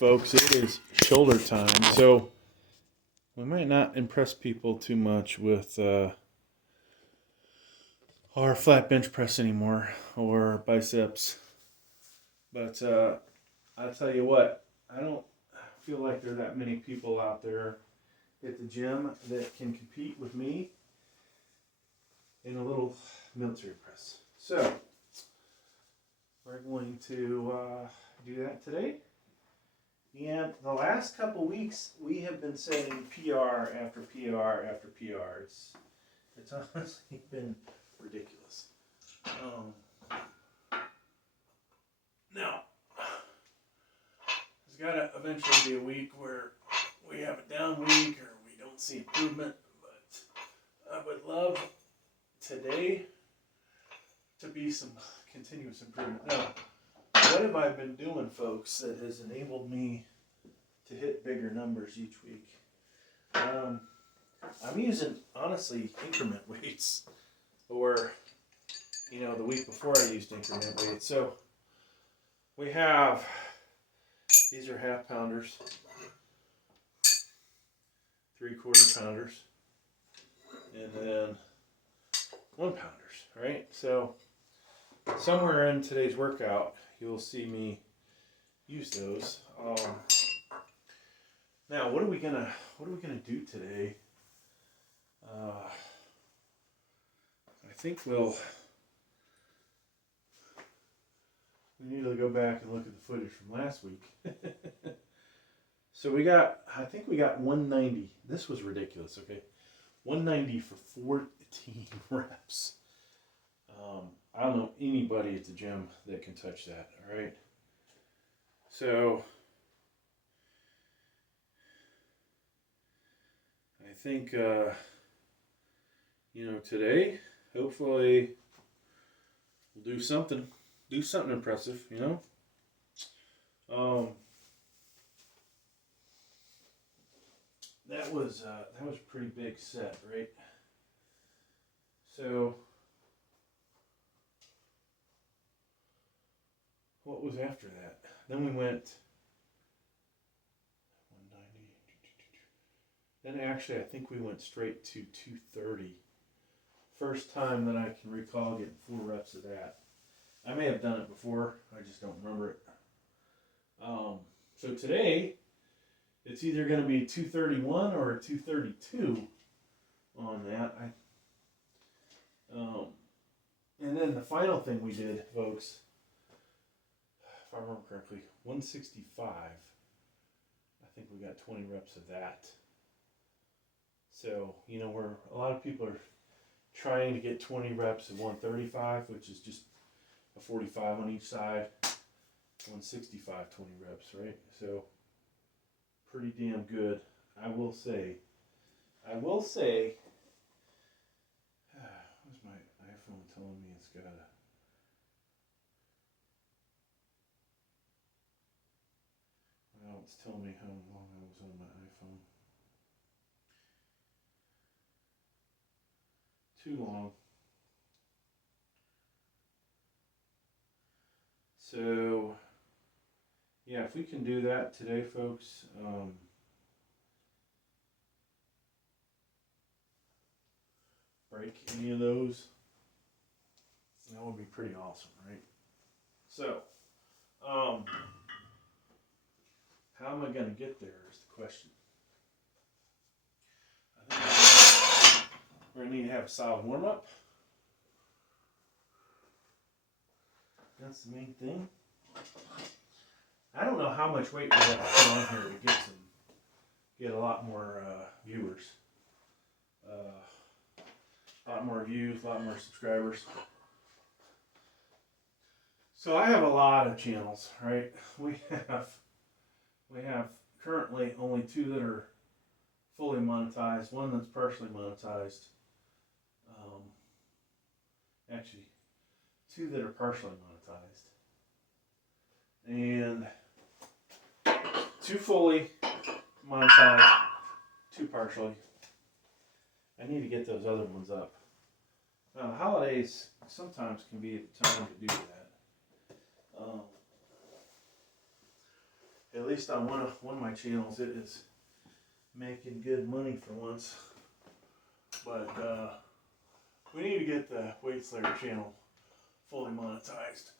folks, it is shoulder time. So we might not impress people too much with our flat bench press anymore or biceps. But I'll tell you what, I don't feel like there are that many people out there at the gym that can compete with me in a little military press. So we're going to do that today. And the last couple weeks, we have been setting PR after PR after PR. It's honestly been ridiculous. Now, there's got to eventually be a week where we have a down week or we don't see improvement. But I would love today to be some continuous improvement. Now, what have I been doing, folks, that has enabled me to hit bigger numbers each week? I'm using, honestly, increment weights, or, the week before I used increment weights. So we have, these are half pounders, 3/4 pounders, and then 1 pounders, right? So somewhere in today's workout, you'll see me use those. Now, what are we gonna do today? I think we need to go back and look at the footage from last week. So I think we got 190. This was ridiculous. Okay, 190 for 14 reps. I don't know anybody at the gym that can touch that, all right? So I think, today, hopefully we'll do something impressive, That was a pretty big set, right? So what was after that? Then we went 190. Then actually, I think we went straight to 230. First time that I can recall getting 4 reps of that. I may have done it before. I just don't remember it. So today, it's either going to be 231 or 232 on that. And then the final thing we did, folks, if I remember correctly, 165. I think we got 20 reps of that. So, where a lot of people are trying to get 20 reps of 135, which is just a 45 on each side. 165, 20 reps, right? So, pretty damn good, I will say. What's my iPhone telling me it's got a... Well, it's telling me how long I was on my iPhone. Too long. So, yeah, if we can do that today, folks, break any of those, that would be pretty awesome, right? So, how am I going to get there is the question. I think we're going to need to have a solid warm-up. That's the main thing. I don't know how much weight we have to put on here to get a lot more viewers. A lot more views, a lot more subscribers. So I have a lot of channels, right? We have currently only 2 that are fully monetized, 1 that's partially monetized. Actually, 2 that are partially monetized. And 2 fully monetized, 2 partially. I need to get those other ones up. Now, the holidays sometimes can be the time to do that. at least on one of my channels, it is making good money for once. But we need to get the Weight Slayer channel fully monetized.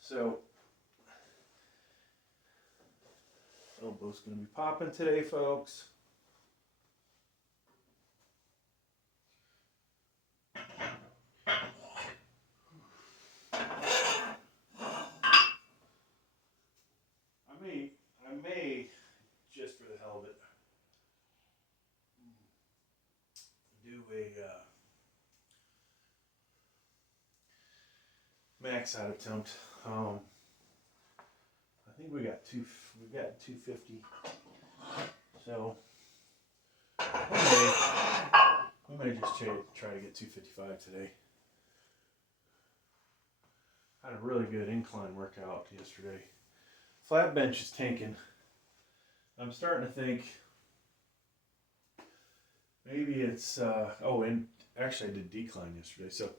So, elbow's going to be popping today, folks. I may, just for the hell of it, do a max out attempt. I think we got 250. So we may just try to get 255 today. Had a really good incline workout yesterday. Flat bench is tanking. I'm starting to think maybe it's and actually I did decline yesterday. So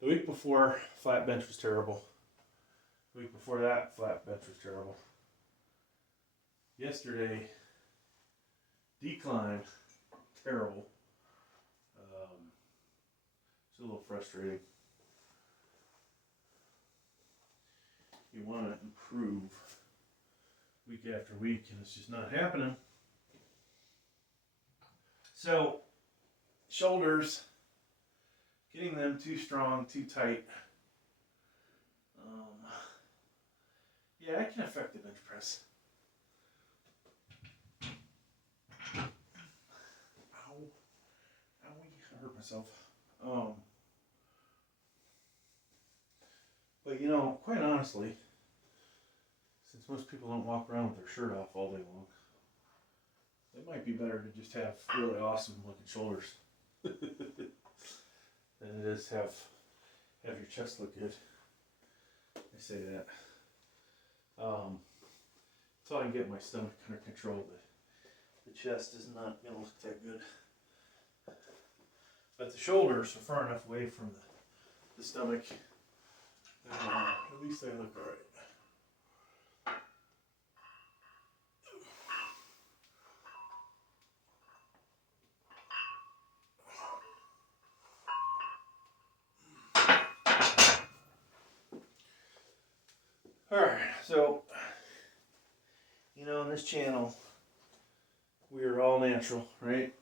the week before, flat bench was terrible. The week before that, flat bench was terrible. Yesterday, decline, terrible. It's a little frustrating. You want to improve week after week, and it's just not happening. So, shoulders, getting them too strong, too tight. Yeah, that can affect the bench press. Ow. Owie, I hurt myself. But you know, quite honestly, since most people don't walk around with their shirt off all day long, it might be better to just have really awesome looking shoulders than it is have your chest look good. I say that. Until I can get my stomach under control, the chest is not going to look that good. But the shoulders are far enough away from the stomach that at least they look alright. Alright, so, you know, on this channel, we are all natural, right?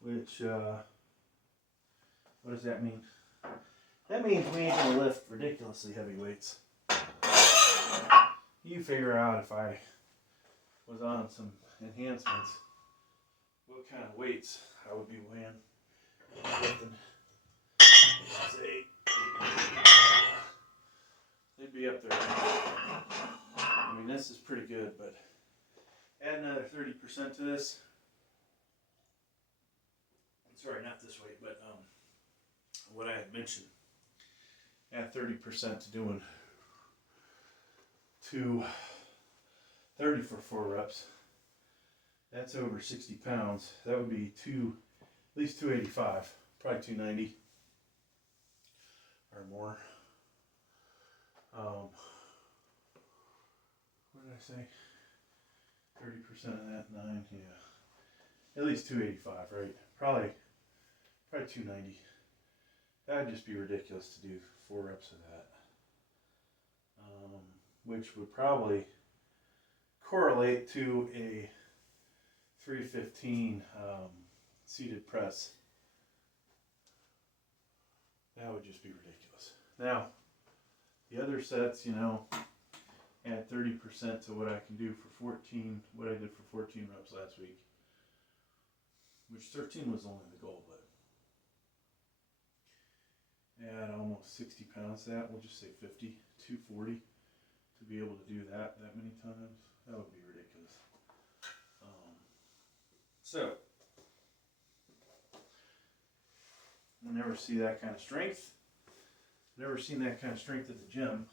Which, what does that mean? That means we ain't gonna lift ridiculously heavy weights. You figure out if I was on some enhancements, what kind of weights I would be weighing. Lifting. Say, they'd be up there. I mean, this is pretty good, but add another 30% to this. Sorry, not this weight, but what I had mentioned. Add 30% to doing 230 for 4 reps. That's over 60 pounds. That would be at least 285, probably 290 or more. What did I say? 30% of that, 9, yeah. At least 285, right? Probably 290. That'd just be ridiculous to do 4 reps of that. Which would probably correlate to a 315 seated press. That would just be ridiculous. Now, the other sets, you know, add 30% to what I can do for 14, what I did for 14 reps last week. Which 13 was only the goal, but add almost 60 pounds to that. We'll just say 50, 240 to be able to do that many times. That would be ridiculous. So, I never see that kind of strength. Never seen that kind of strength at the gym.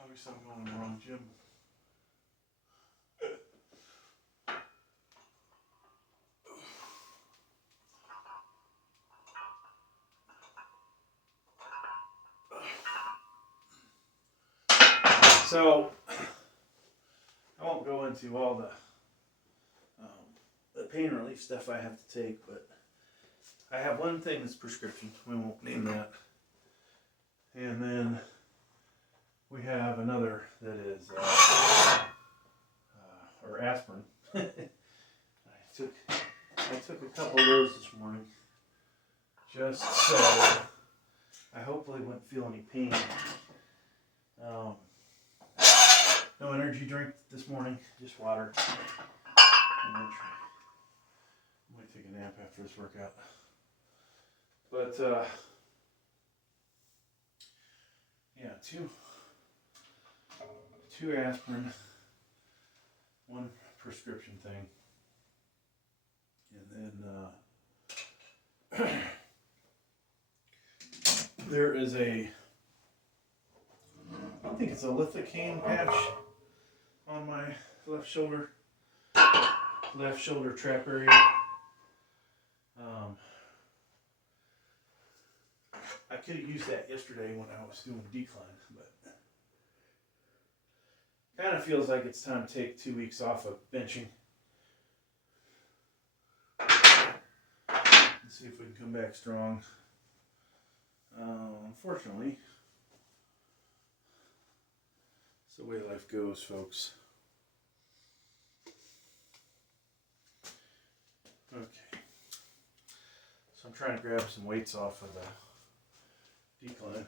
Obviously I'm going to the wrong gym. So I won't go into all the pain relief stuff I have to take, but I have one thing that's prescription. We won't name that. And then we have another that is or aspirin. I took a couple of those this morning, just so I hopefully wouldn't feel any pain. No energy drink this morning, just water. I'm gonna take a nap after this workout. But yeah, two aspirin, one prescription thing, and then there is I think it's a lidocaine patch on my left shoulder trap area. I could have used that yesterday when I was doing decline, but kind of feels like it's time to take 2 weeks off of benching. Let's see if we can come back strong. Unfortunately, it's the way life goes, folks. Okay. So I'm trying to grab some weights off of the decline.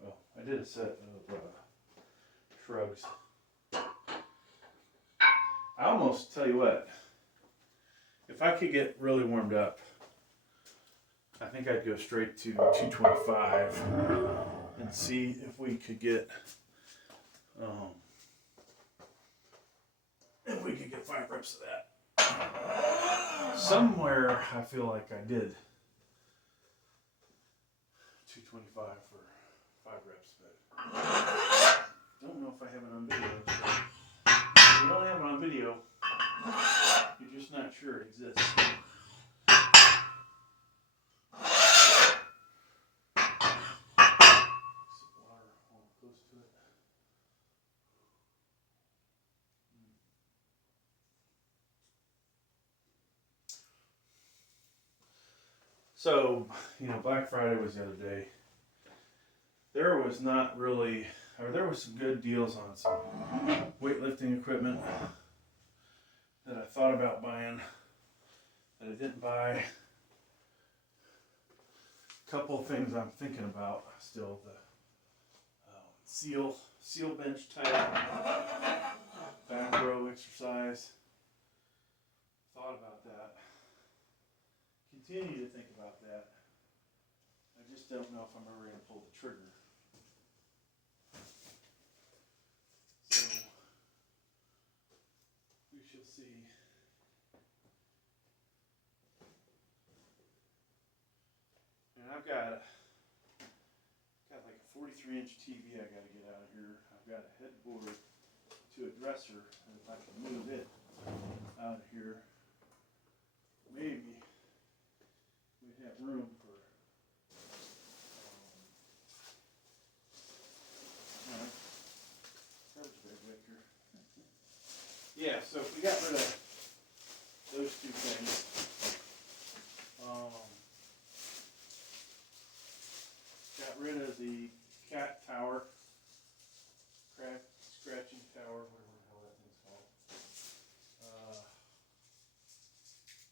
Well, I did a set of shrugs. I almost tell you what, if I could get really warmed up, I think I'd go straight to 225 and see if we could get 5 reps of that. Somewhere I feel like I did 225 for 5 reps, but don't know if I have it on video. So if you don't have it on video, you're just not sure it exists. Some water all close to it. So, Black Friday was the other day. There was there was some good deals on some weightlifting equipment that I thought about buying, that I didn't buy. A couple of things I'm thinking about still. The seal bench type back row exercise. Thought about that. Continue to think about that. I just don't know if I'm ever going to pull the trigger. So, we shall see. And I've got like a 43-inch TV I got to get out of here. I've got a headboard to a dresser, and if I can move it out of here, maybe we'd have room for garbage bag back here. Yeah, so if we got rid of those two things, got rid of the cat tower, scratching tower, whatever the hell that thing's called.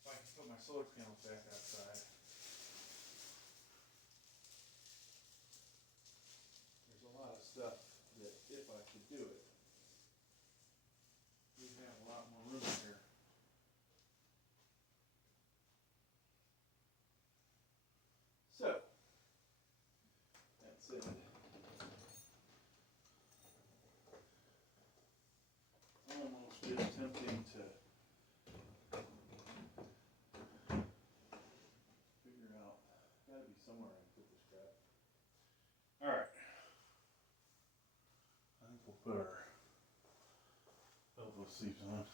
If I can put my solar panels back outside, there's a lot of stuff that if I could do it, we'd have a lot more room here. So, that said, almost just tempting to figure out, gotta be somewhere I can put this crap. Alright. I think we'll put our elbow sleeves on.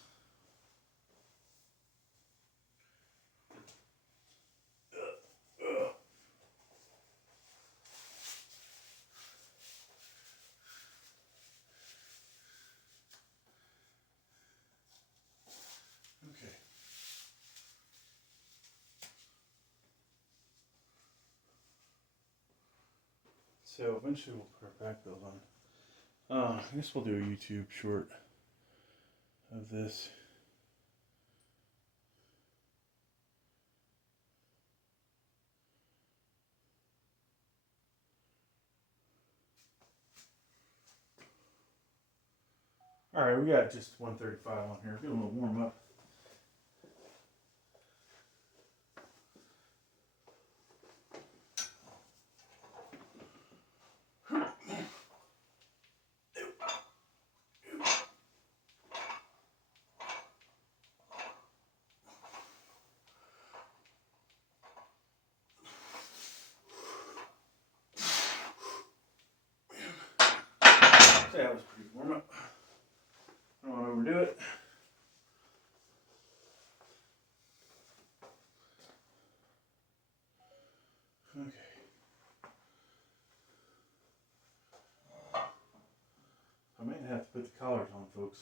So eventually we'll put our back build on. I guess we'll do a YouTube short of this. Alright, we got just 135 on here. Get a little warm up. That was pretty warm up. I don't want to overdo it. Okay. I might have to put the collars on, folks.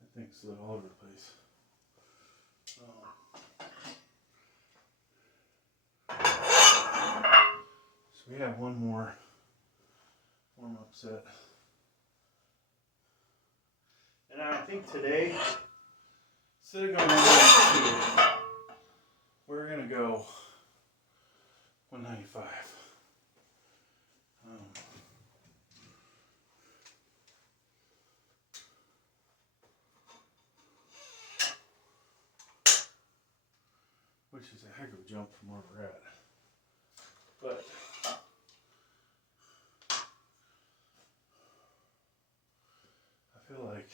That thing's lit all over the place. So we have one more warm up set. And I think today, instead of going 192, we're going to go 195. Which is a heck of a jump from where we're at. But I feel like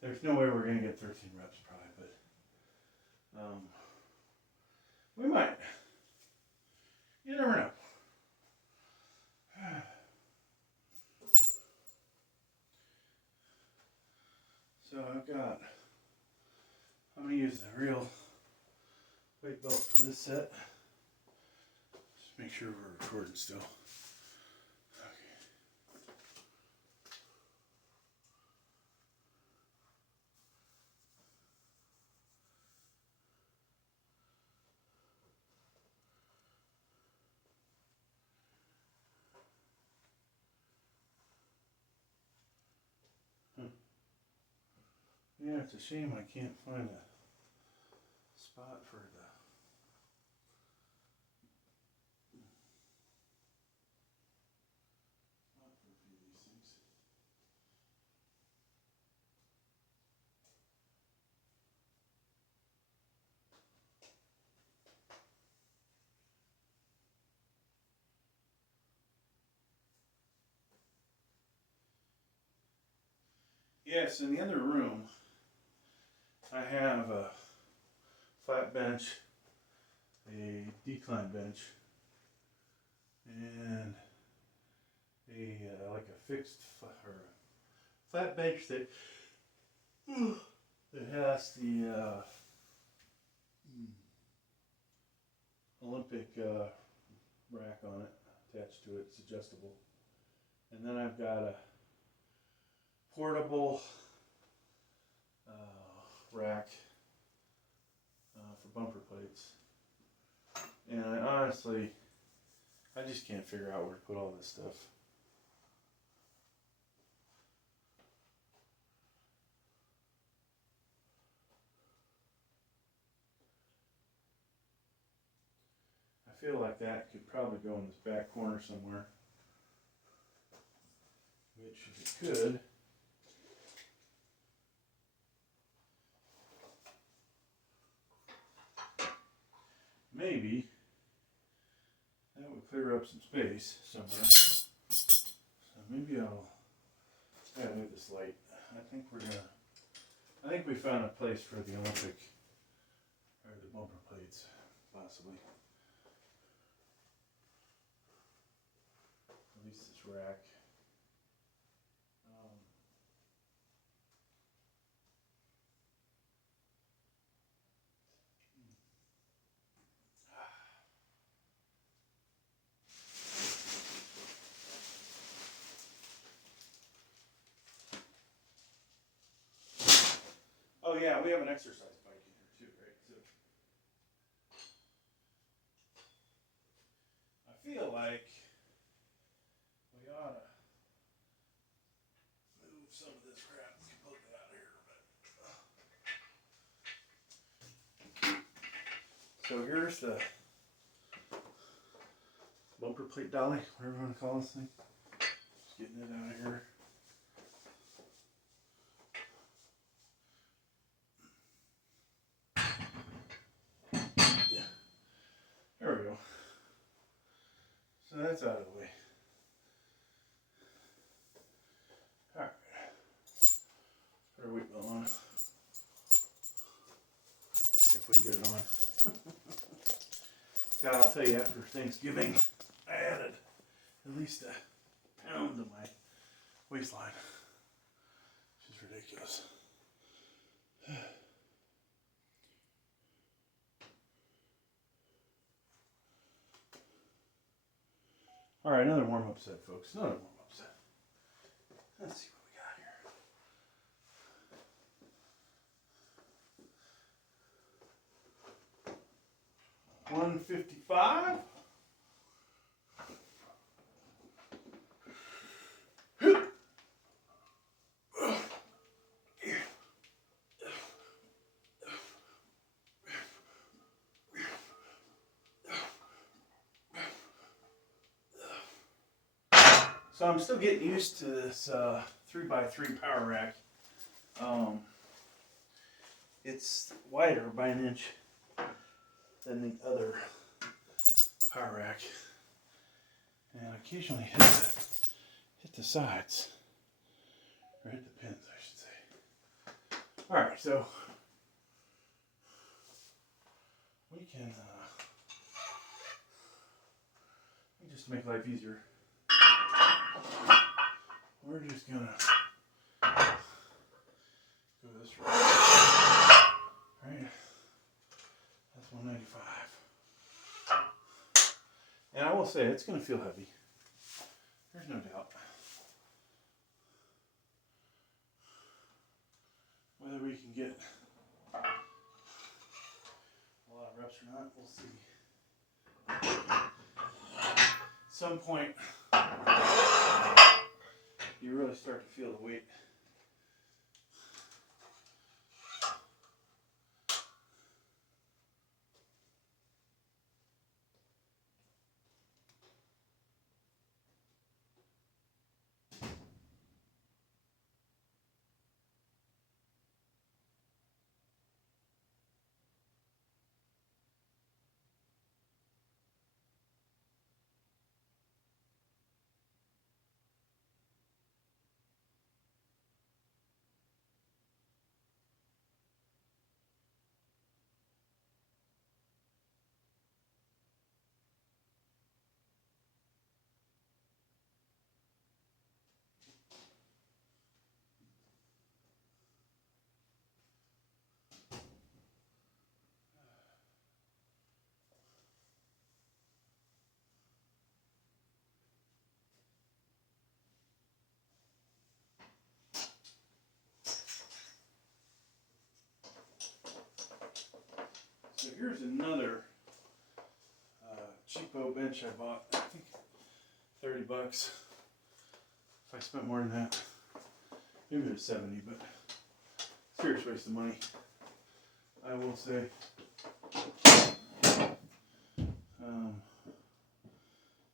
there's no way we're going to get 13 reps probably, but we might. You never know. So I've got, I'm going to use the real weight belt for this set. Just make sure we're recording still. Yeah, it's a shame I can't find a spot for the Yes, in the other room, I have a flat bench, a decline bench, and a like a fixed or a flat bench that has the Olympic rack on it attached to it. It's adjustable, and then I've got a portable rack for bumper plates. And I honestly, I just can't figure out where to put all this stuff. I feel like that could probably go in this back corner somewhere. Which, if it could, maybe that would clear up some space somewhere. So maybe I'll move this light. I think we found a place for the Olympic or the bumper plates, possibly. At least this rack. Oh yeah, we have an exercise bike in here too, right? So I feel like we ought to move some of this crap completely out of here. But so here's the bumper plate dolly, whatever you want to call this thing. Just getting it out of here. There we go. So that's out of the way. Alright. Put our weight belt on. See if we can get it on. God, I'll tell you, after Thanksgiving, I added at least a pound to my waistline. Which is ridiculous. Alright, another warm-up set, folks. Another warm-up set. Let's see what we got here. 155. So I'm still getting used to this 3x3 power rack. It's wider by an inch than the other power rack, and I occasionally hit the sides, or hit the pins, I should say. All right, so we can just to make life easier. We're just gonna go this route. Right? That's 195. And I will say, it's gonna feel heavy. There's no doubt. Whether we can get a lot of reps or not, we'll see. At some point, you really start to feel the weight. So here's another cheapo bench I bought. I think $30. If I spent more than that, maybe it was 70, but serious waste of money, I will say.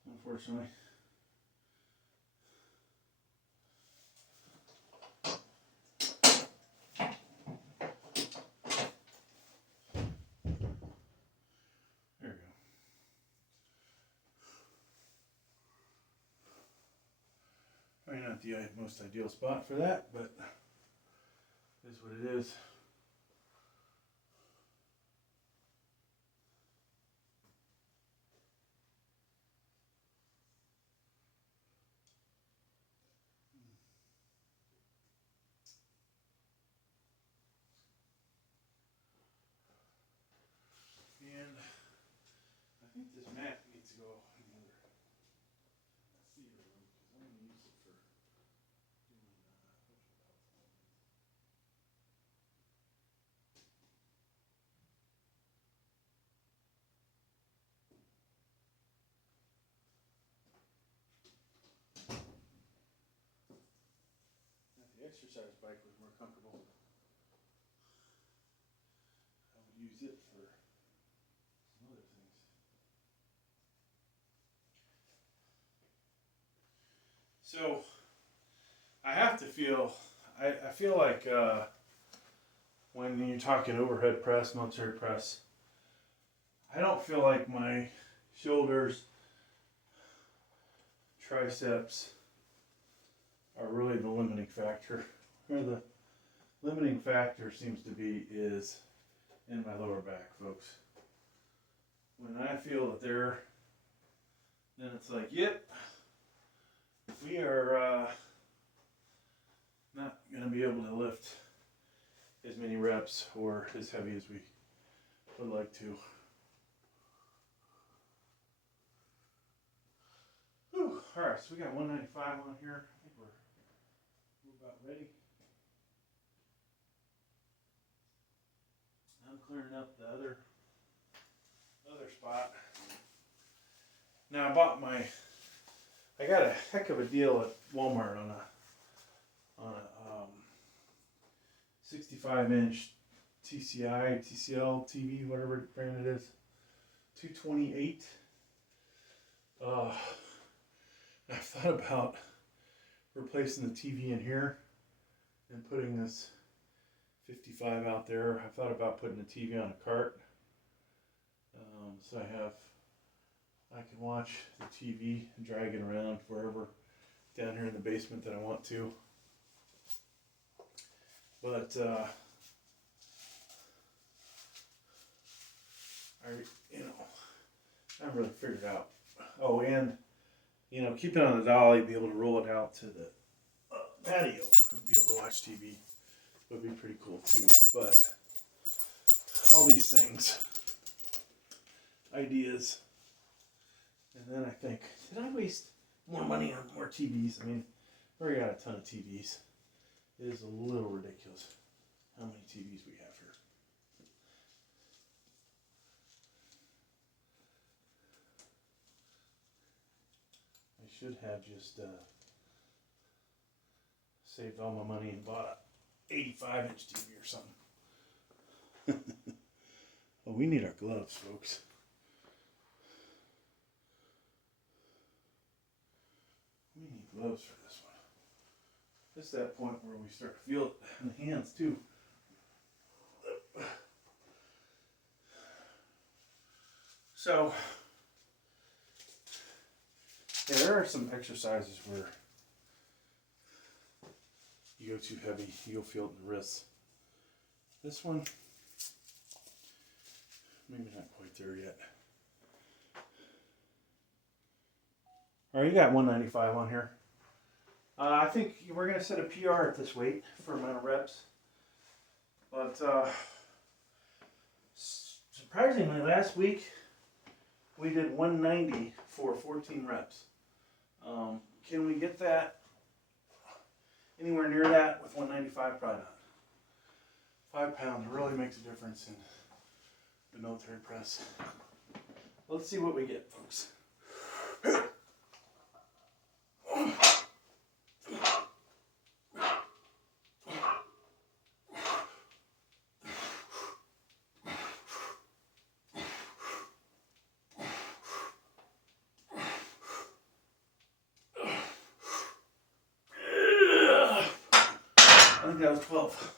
Unfortunately. There we go. Probably not the most ideal spot for that, but it is what it is. And I think this mat needs to go in the other theater room because I'm going to use it for doing exercise bike was more comfortable. I would use it for some other things. So I have to feel, I feel like when you're talking overhead press, military press, I don't feel like my shoulders, triceps are really the limiting factor. Where the limiting factor seems to be is in my lower back, folks. When I feel that they're, then it's like, yep, we are not going to be able to lift as many reps or as heavy as we would like to. Whew. All right, so we got 195 on here. I think we're about ready. I'm clearing up the other spot. Now I got a heck of a deal at Walmart on a 65-inch TCL TV, whatever brand it is, 228. I've thought about replacing the TV in here and putting this 55 out there. I've thought about putting the TV on a cart, so I can watch the TV and drag it around wherever down here in the basement that I want to. But I haven't really figured out. Oh, and keep it on the dolly, be able to roll it out to the patio and be able to watch TV would be pretty cool too. But all these things, ideas, and then I think, did I waste more money on more TVs? I mean, we already got a ton of TVs. It is a little ridiculous how many TVs we have here. I should have just saved all my money and bought a 85-inch TV or something. Well, we need our gloves, folks. We need gloves for this one. This is that point where we start to feel it in the hands too. So, yeah, there are some exercises where you go too heavy, you'll feel it in the wrists. This one, maybe not quite there yet. All right, you got 195 on here. I think we're going to set a PR at this weight for amount of reps. But surprisingly, last week we did 190 for 14 reps. Can we get that anywhere near that with 195? Probably not. 5 pounds really makes a difference in the military press. Let's see what we get, folks. I think that was 12.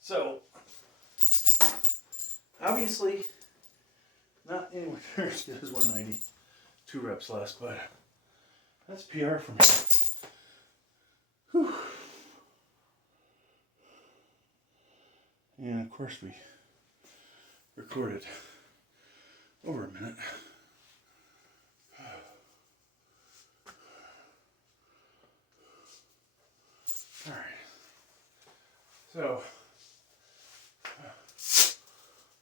So, obviously, not anywhere near as good as 190. 2 reps less, but that's PR for me. Whew. And of course, we recorded over a minute. All right. So,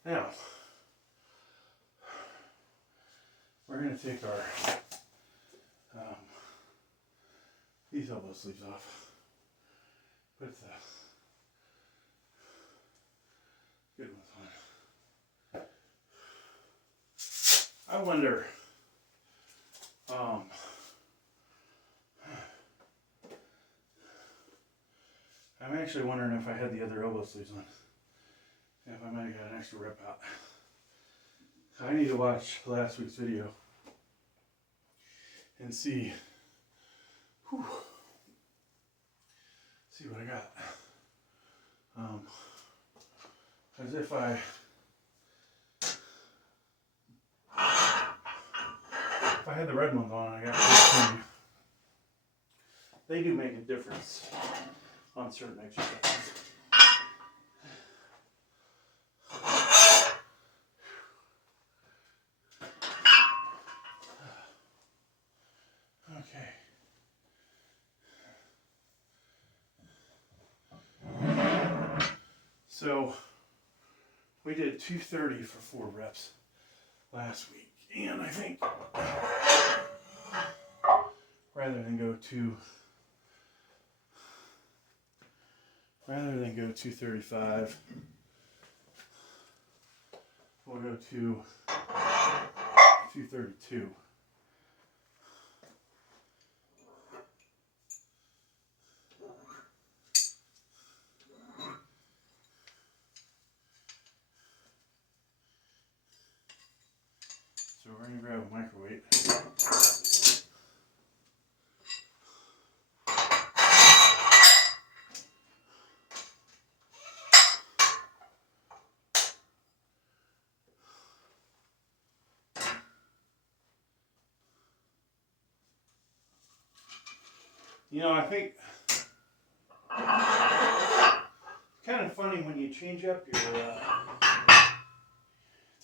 now, we're going to take our these elbow sleeves off. Put the good ones on. I wonder, I'm actually wondering if I had the other elbow sleeves on. If I might have got an extra rep out. I need to watch last week's video and see what I got. As if I had the red ones on, I got 15. They do make a difference on certain exercises. Okay. So we did 230 for 4 reps last week, and I think rather than go 235, we'll go to 232. So we're going to grab a microweight. You know, I think it's kind of funny when you change up your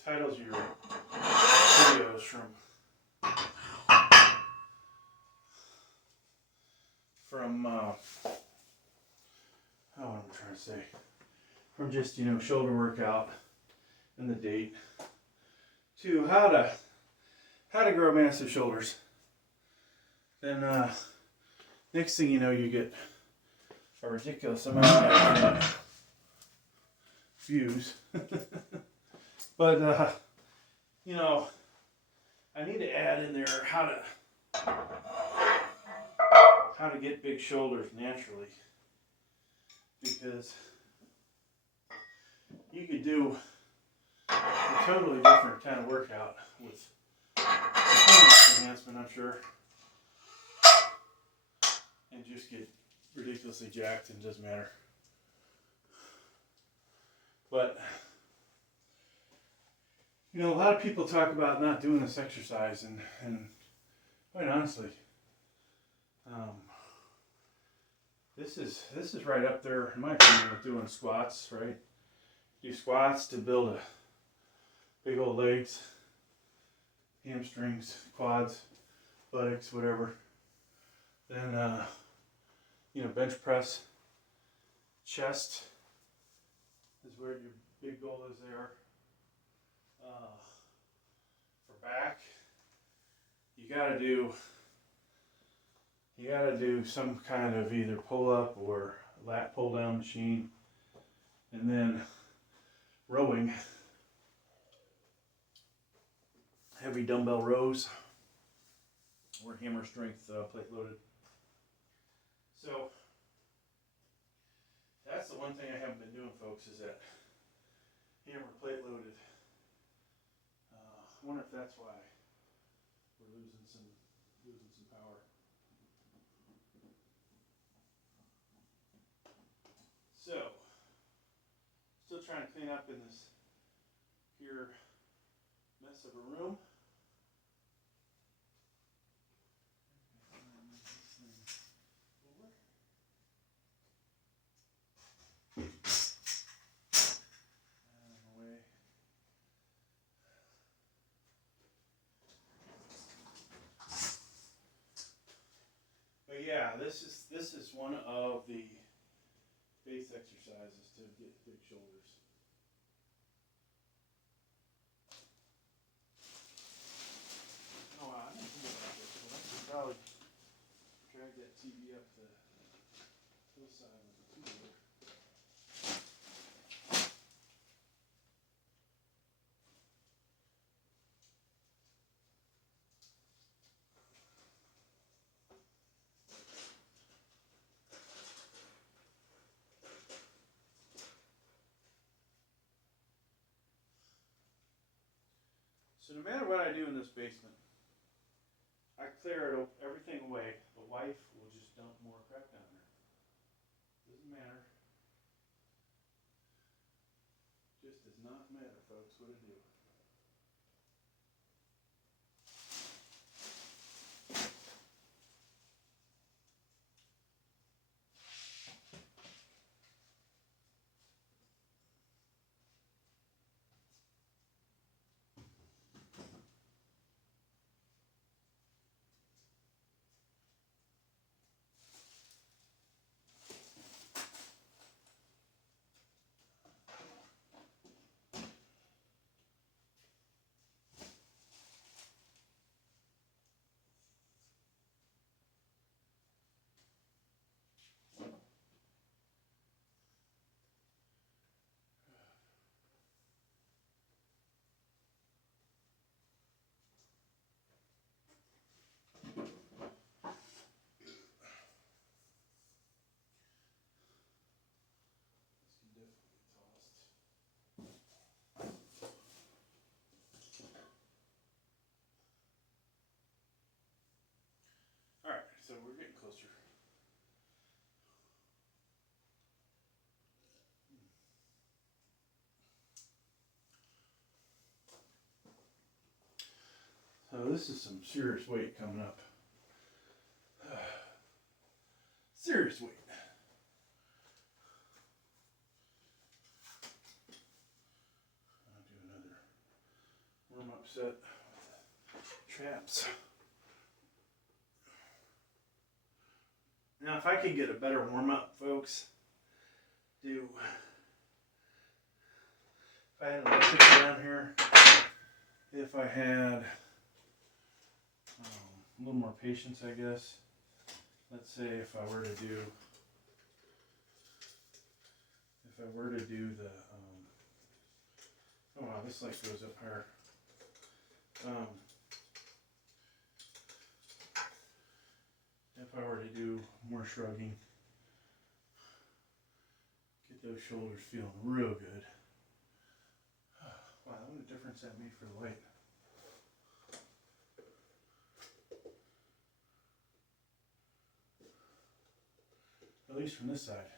titles of your videos from what am I trying to say? From just, you know, shoulder workout and the date to how to grow massive shoulders. Then next thing you know, you get a ridiculous amount of views. But you know, I need to add in there how to get big shoulders naturally, because you could do a totally different kind of workout with performance enhancement, I'm sure, and just get ridiculously jacked and it doesn't matter. But you know, a lot of people talk about not doing this exercise, and quite honestly, this is right up there, in my opinion, with doing squats, right? Do squats to build a big old legs, hamstrings, quads, buttocks, whatever. Then, you know, bench press, chest is where your big goal is there. For back, you gotta do some kind of either pull up or lat pull down machine, and then rowing, heavy dumbbell rows or hammer strength plate loaded. So that's the one thing I haven't been doing, folks, is that hammer plate loaded. I wonder if that's why we're losing some power. So, still trying to clean up in this here mess of a room. But yeah, this is one of the base exercises to get big shoulders. Oh, I didn't think about this, but I should probably drag that TV up the hillside with the two-wheeler. So no matter what I do in this basement, I clear everything away. The wife will just dump more crap down there. Doesn't matter. Just does not matter, folks, what I do. Alright, so we're getting closer. So this is some serious weight coming up. Serious weight. I'll do another warm-up set with traps. Now if I could get a better warm-up, folks, if I had an electric down here, if I had a little more patience, I guess. Let's say if I were to do the, oh wow, this light goes up higher. If I were to do more shrugging, get those shoulders feeling real good. Wow, what a difference that made for the light. At least from this side.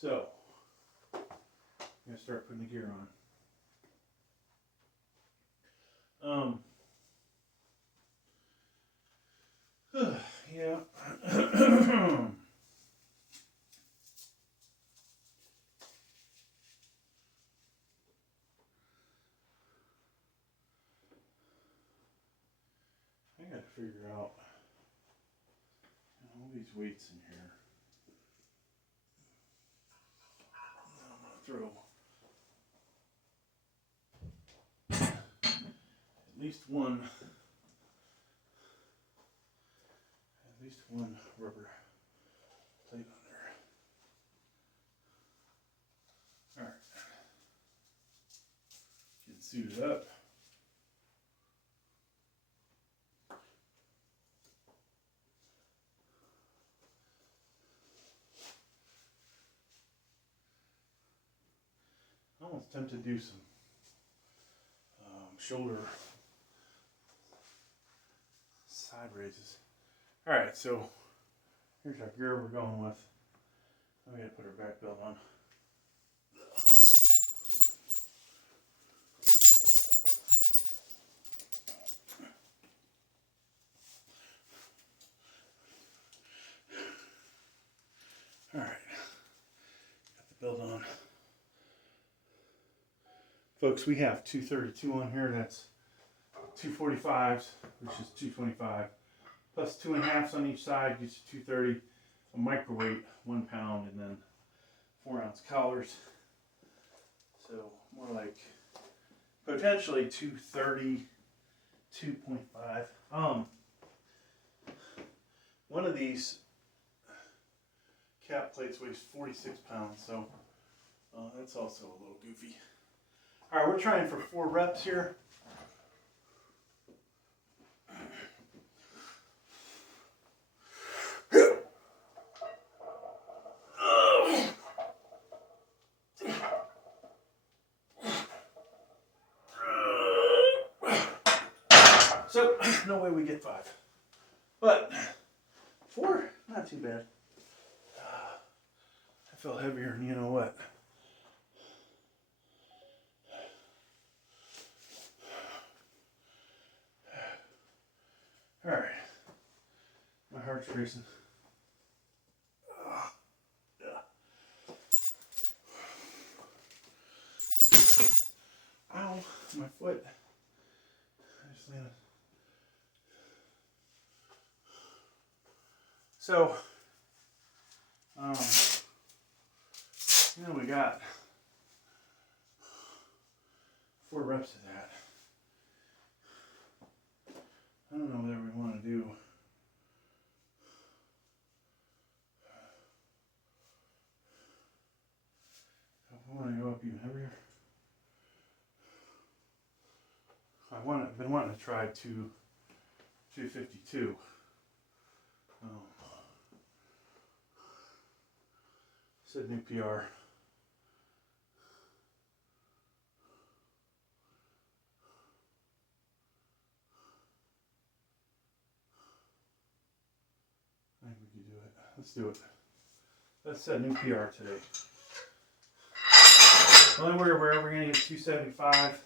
So, I'm going to start putting the gear on. Yeah. I got to figure out all these weights in here. I'm going to throw at least one rubber plate on there. Alright. Get suited up. I'm almost tempted to do some shoulder side raises. Alright, so here's our gear we're going with. I'm going to put our back belt on. Alright, got the belt on. Folks, we have 232 on here. That's 245s, which is 225. Plus 2.5s on each side gets you 230. a microweight 1 pound and then 4 ounce collars. So more like potentially 230, 2.5. One of these cap plates weighs 46 pounds, so that's also a little goofy. All right, we're trying for 4 reps here. So, no way we get 5. But 4, not too bad. I feel heavier than you know what. All right. My heart's racing. Ow, my foot. I just landed. So, we got 4 reps of that. I don't know whether we want to do if I want to go up even heavier. I've been wanting to try 252. Said new PR. I think we can do it. Let's do it. Let's set new PR today. Only way we're ever going to get 275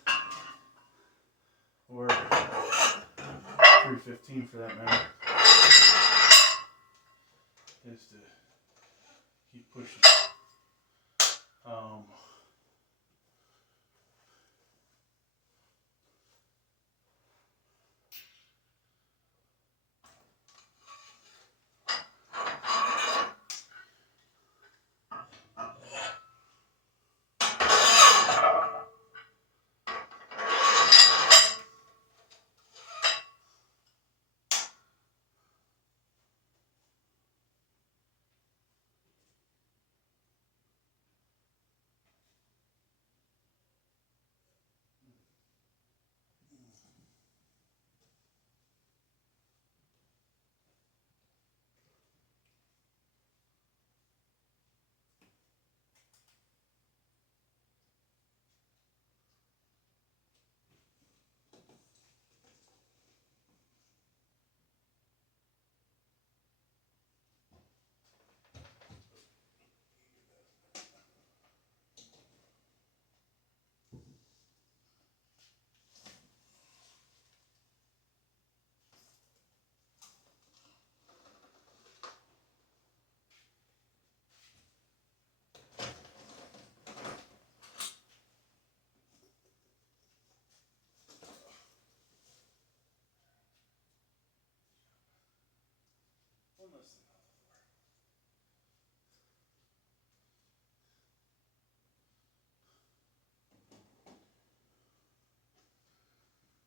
or 315 for that matter is to keep pushing.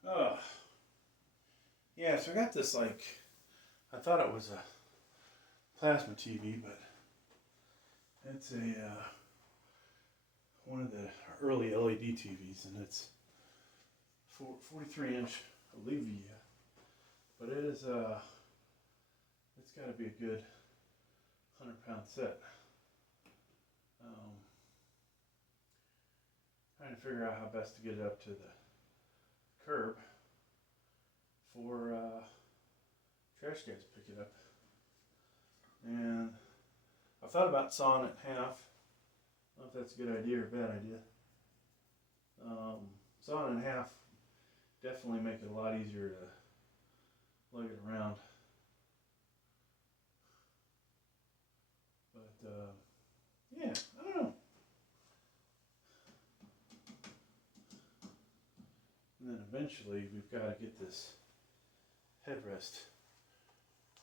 Oh, yeah, so I got this, like, I thought it was a plasma TV, but it's a one of the early LED TVs, and it's 43-inch EVGA, but it is it's got to be a good 100-pound set. Trying to figure out how best to get it up to the curb for trash guys to pick it up. And I've thought about sawing it in half. I don't know if that's a good idea or a bad idea. Sawing it in half definitely make it a lot easier to lug it around. But yeah, I don't know. And then eventually we've got to get this headrest,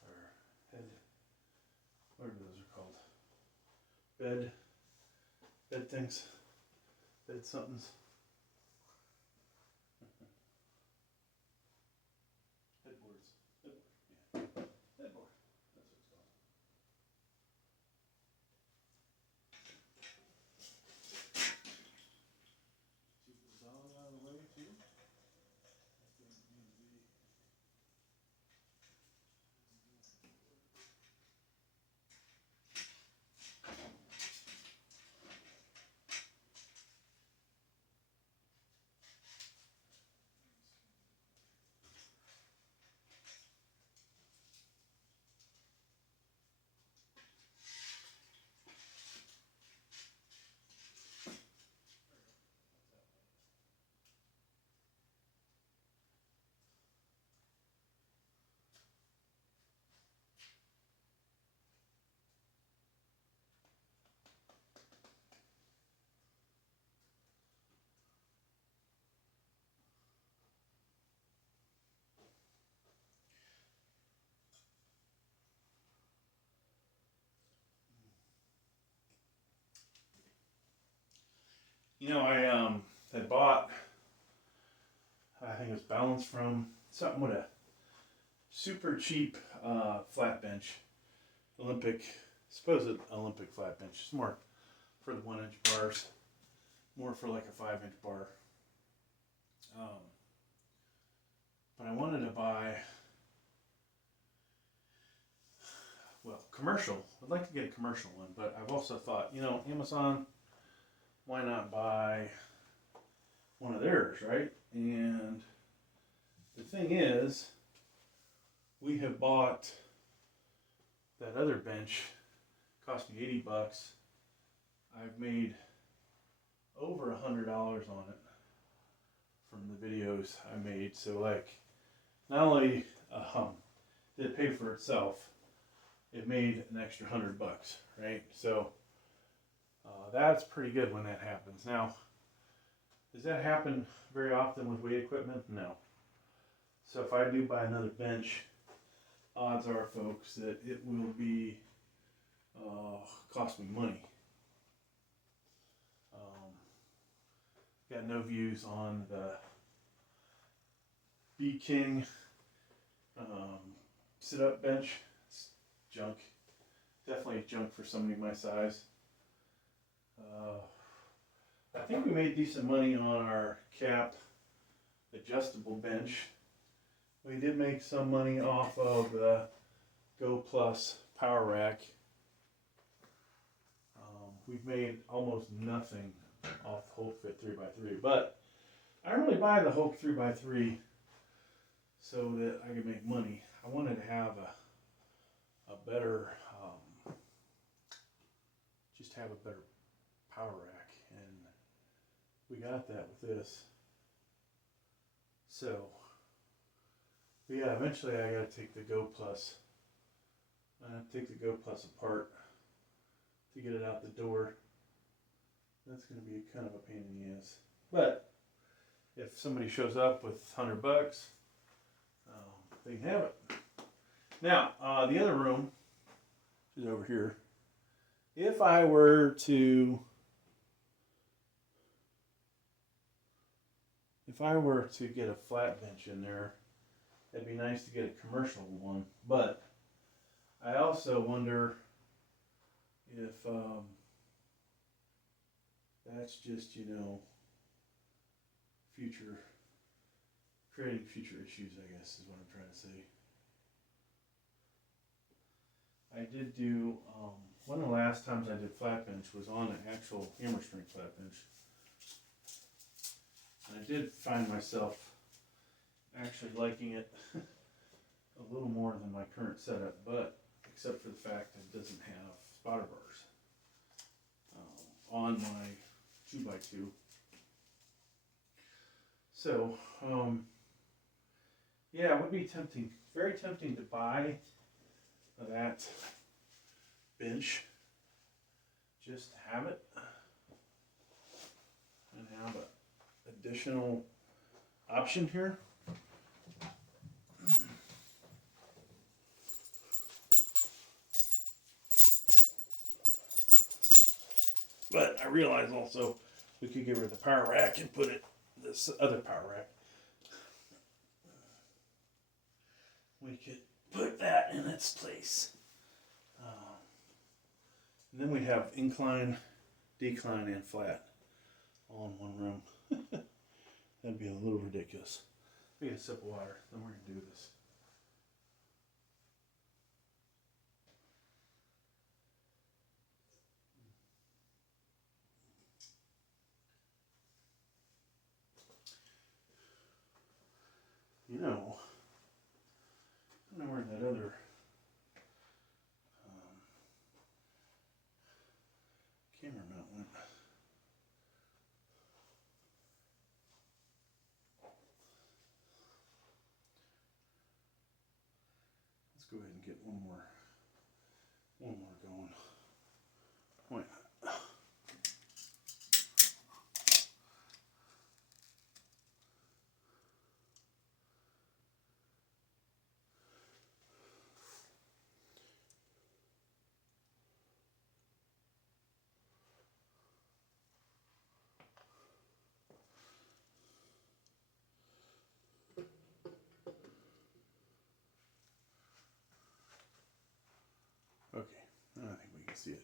or head, what are those bed things, bed somethings. Headboards. Headboard. Yeah. Headboard. That's what it's called. Keep the dog out of the way too. That doesn't need to be. You know, I had bought, I think it was Balance from something with a super cheap flat bench, Olympic, supposed Olympic flat bench. It's more for the 1-inch bars, more for like a 5-inch bar. But I wanted to buy, well, commercial. I'd like to get a commercial one, but I've also thought, you know, Amazon, why not buy one of theirs, right? And the thing is, we have bought that other bench, cost me $80. I've made over $100 on it from the videos I made. So like, not only did it pay for itself, it made an extra $100, right? So that's pretty good when that happens. Now, does that happen very often with weight equipment? No. So if I do buy another bench, odds are, folks, that it will be cost me money. Got no views on the B King sit-up bench. It's junk. Definitely junk for somebody my size. I think we made decent money on our cap adjustable bench. We did make some money off of the Go Plus power rack. We've made almost nothing off Hulk Fit 3x3, but I don't really buy the Hulk 3x3 so that I can make money. I wanted to have a better, just have a better power rack, and we got that with this. So, but yeah, eventually I gotta take the Go Plus. Take the Go Plus apart to get it out the door. That's going to be kind of a pain in the ass. But if somebody shows up with $100, they can have it. Now, the other room is over here. If I were to get a flat bench in there, it'd be nice to get a commercial one. But I also wonder if that's just, you know, creating future issues, I guess, is what I'm trying to say. I did do, one of the last times I did flat bench was on an actual hammer strength flat bench. And I did find myself actually liking it a little more than my current setup, but except for the fact that it doesn't have spotter bars on my 2x2. So, yeah, it would be tempting, very tempting to buy that bench, just have it, and have an additional option here. But I realize also we could get rid of the power rack and put it this other power rack. We could put that in its place. And then we have incline, decline, and flat all in one room. That'd be a little ridiculous. We get a sip of water, then we're gonna do this. You know, I don't know where that other camera mount went. Let's go ahead and get one more going. Wait. Okay, now I think we can see it.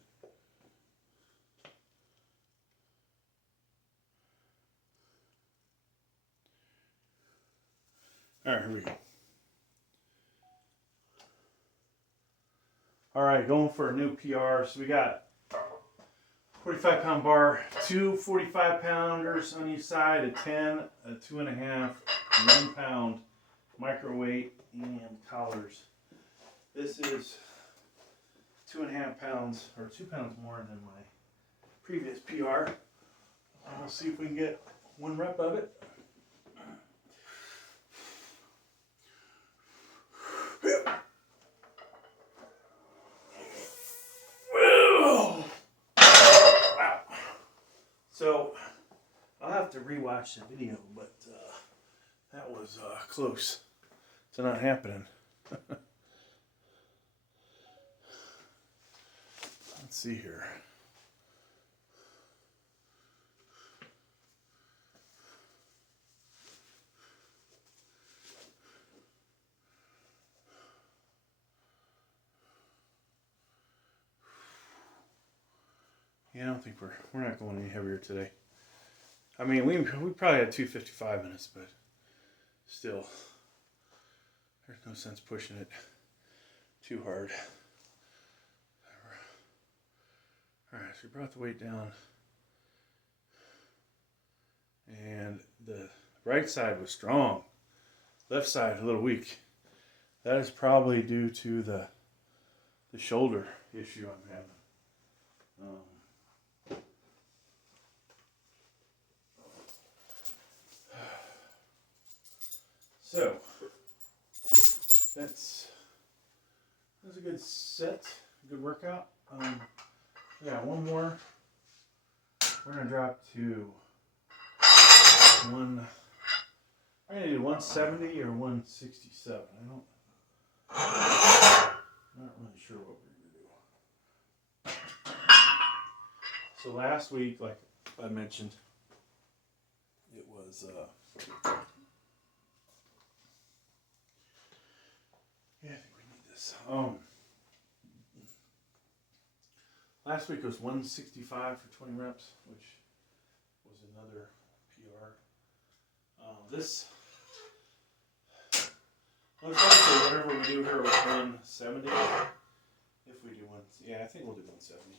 All right, here we go. All right, going for a new PR. So we got 45-pound bar, two 45-pounders on each side, a 10, a 2.5, 1 pound microweight, and collars. This is 2.5 pounds, or 2 pounds more than my previous PR. We'll see if we can get 1 rep of it. So I'll have to rewatch the video, but that was close to not happening. Let's see here. Yeah, I don't think we're not going any heavier today. I mean, we probably had 255 minutes, but still, there's no sense pushing it too hard. All right, so we brought the weight down, and the right side was strong. Left side a little weak. That is probably due to the shoulder issue I'm having. So that's a good set, good workout. Yeah, one more. We're gonna drop to I'm gonna do 170 or 167. I'm not really sure what we're gonna do. So last week, like I mentioned, it was yeah, I think we need this. Last week was 165 for 20 reps, which was another PR. This, most likely, whatever we do here was 170. If we do one, yeah, I think we'll do 170.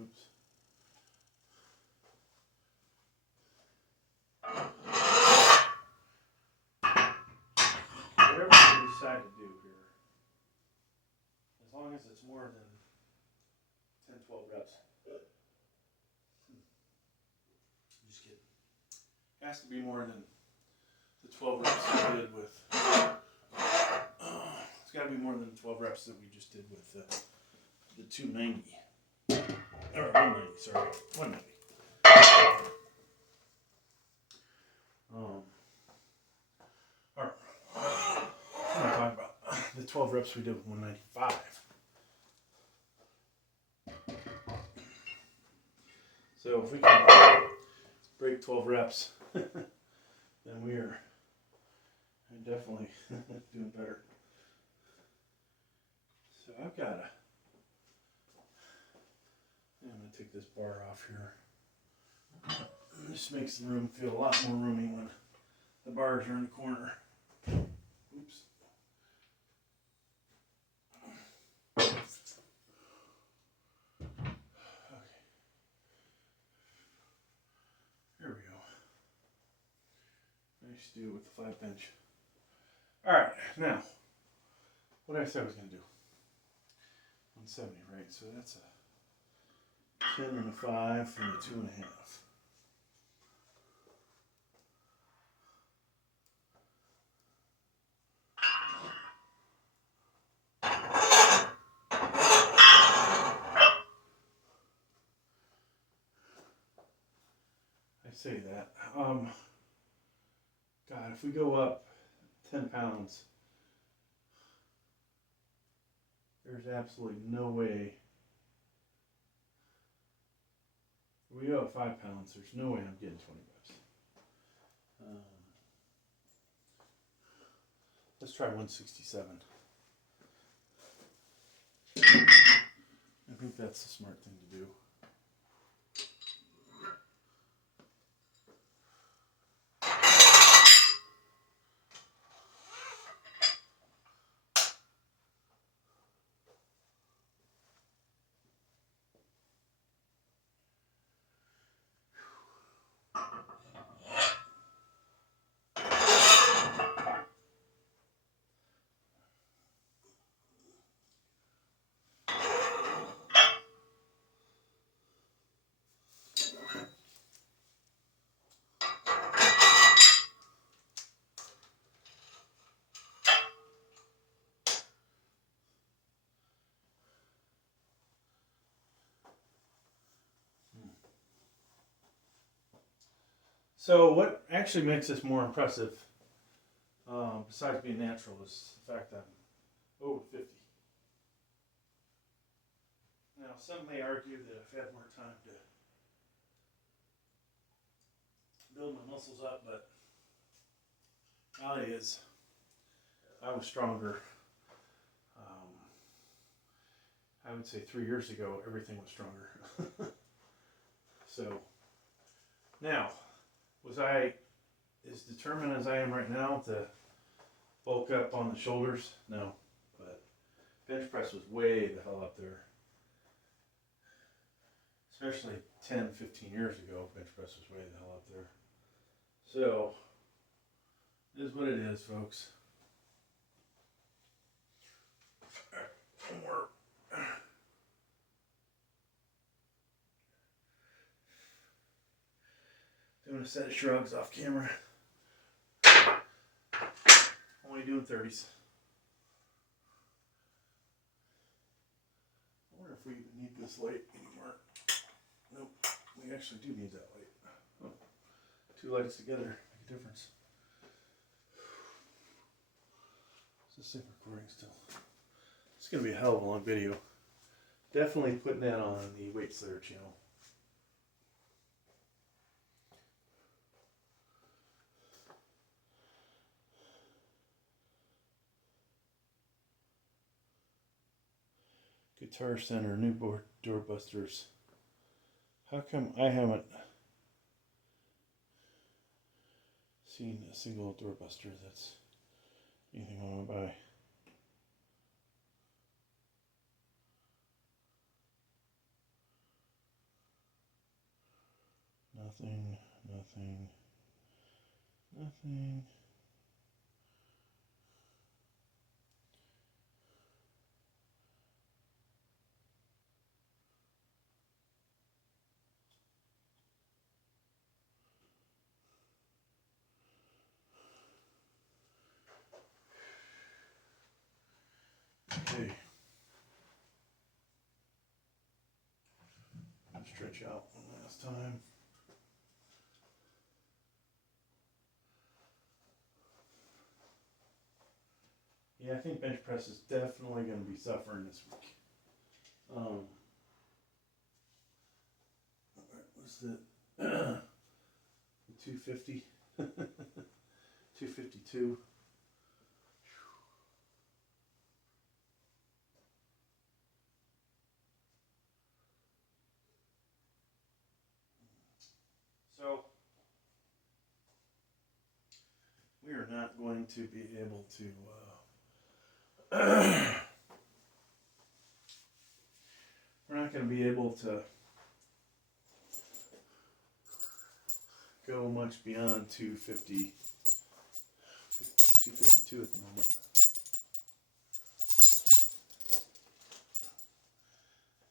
Oops. Whatever we decide to do here, as long as it's more than 10, 12 reps. Just kidding. It has to be more than the 12 reps we did with. It's got to be more than the 12 reps that we just did with the 290. Or 190, sorry. 190. Alright. the 12 reps we did with 195. So if we can break 12 reps, then we are definitely doing better. So I've got to, I'm going to take this bar off here. This makes the room feel a lot more roomy when the bars are in the corner. Oops. Okay. There we go. Nice to do it with the 5 bench. Alright, now, what did I say I was going to do? 170, right? So that's a 10 and a 5 and a 2.5. I say that. God, if we go up 10 pounds, there's absolutely no way. If we go up 5 pounds, there's no way I'm getting 20 reps. Let's try 167. I think that's the smart thing to do. So what actually makes this more impressive, besides being natural, is the fact that I'm over 50. Now, some may argue that I've had more time to build my muscles up, but reality is I was stronger. I would say 3 years ago, everything was stronger. So now, was I as determined as I am right now to bulk up on the shoulders? No, but bench press was way the hell up there. Especially 10, 15 years ago, bench press was way the hell up there. So, it is what it is, folks. One more. Doing a set of shrugs off camera. Only doing 30s. I wonder if we even need this light anymore. Nope, we actually do need that light. Oh, 2 lights together make a difference. Is this thing recording still? It's going to be a hell of a long video. Definitely putting that on the Weight Slayer channel. Guitar Center, new doorbusters. How come I haven't seen a single doorbuster that's anything I want to buy? Nothing, nothing, nothing. Okay. Stretch out one last time. Yeah, I think bench press is definitely going to be suffering this week. What's the 250? 252. So we are not going to be able to we're not going to be able to go much beyond 250, 252 at the moment.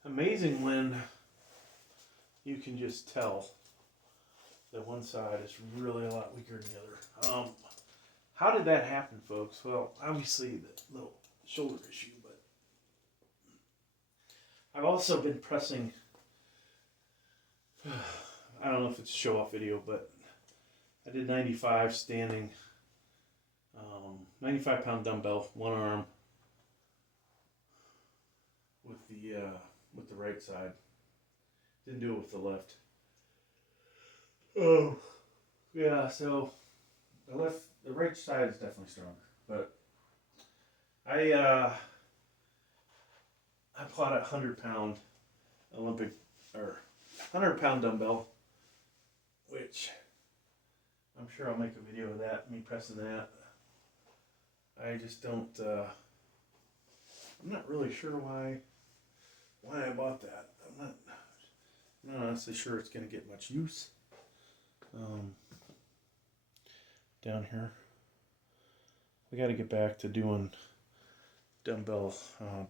Amazing when you can just tell that one side is really a lot weaker than the other. How did that happen, folks? Well, obviously the little shoulder issue, but I've also been pressing, I don't know if it's a show-off video, but I did 95 standing, 95-pound dumbbell, one arm, with the right side. Didn't do it with the left. Oh, yeah. So the right side is definitely stronger, but I plot a 100-pound Olympic or 100-pound dumbbell, which I'm sure I'll make a video of that, me pressing that. I just don't. I'm not really sure why I bought that. I'm not honestly sure it's going to get much use. Down here, we got to get back to doing dumbbell,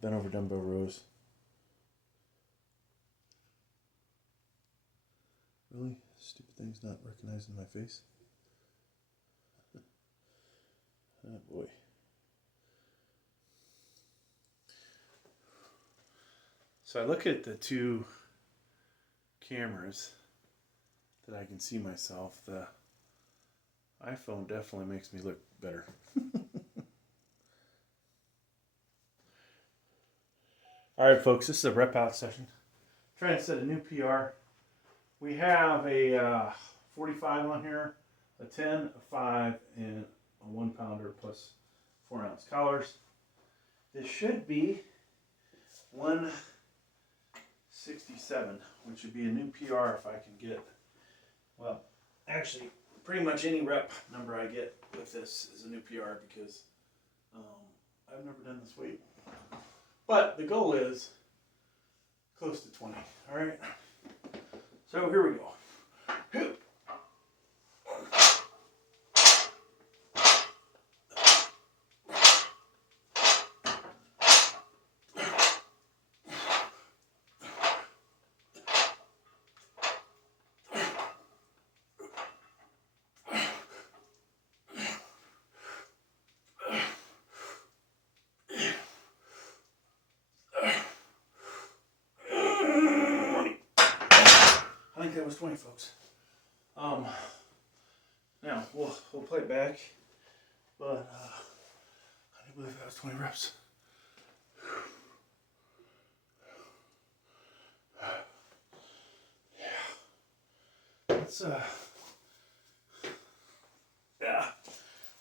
bent over dumbbell rows. Really? Stupid thing's not recognizing my face. Oh boy. So I look at the two cameras that I can see myself. The iPhone definitely makes me look better. All right, folks, this is a rep out session. Trying to set a new PR. We have a 45 on here, a 10, a 5, and a 1 pounder plus 4 ounce collars. This should be 167, which would be a new PR if I can get, well, actually, pretty much any rep number I get with this is a new PR because I've never done this weight. But the goal is close to 20, all right? So here we go. I think that was 20, folks. Now we'll play it back, but I can't believe that was 20 reps.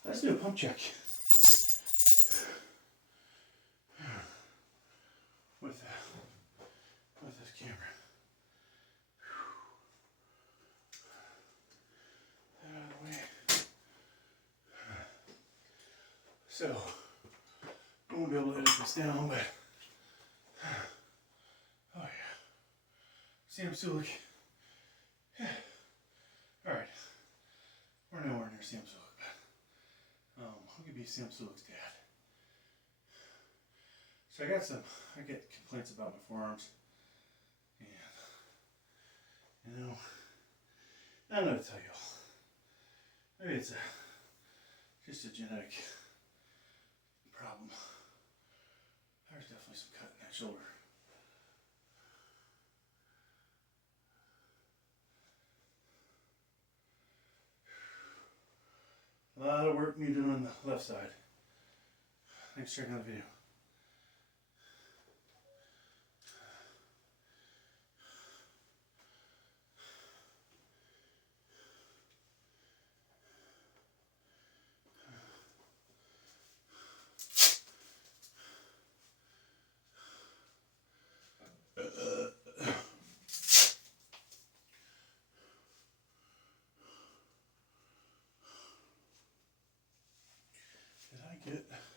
Let's do a pump check with this camera. Out of the way. So I won't be able to edit this down, but oh yeah, Sam Sulik. All right, we're nowhere near Sam Sulik, but who could be Sam Sulik's dad? So I get complaints about my forearms, and I'm gonna tell you, maybe it's just a genetic problem. There's definitely some cut in that shoulder. A lot of work needed on the left side. Thanks for checking out the video. Did I get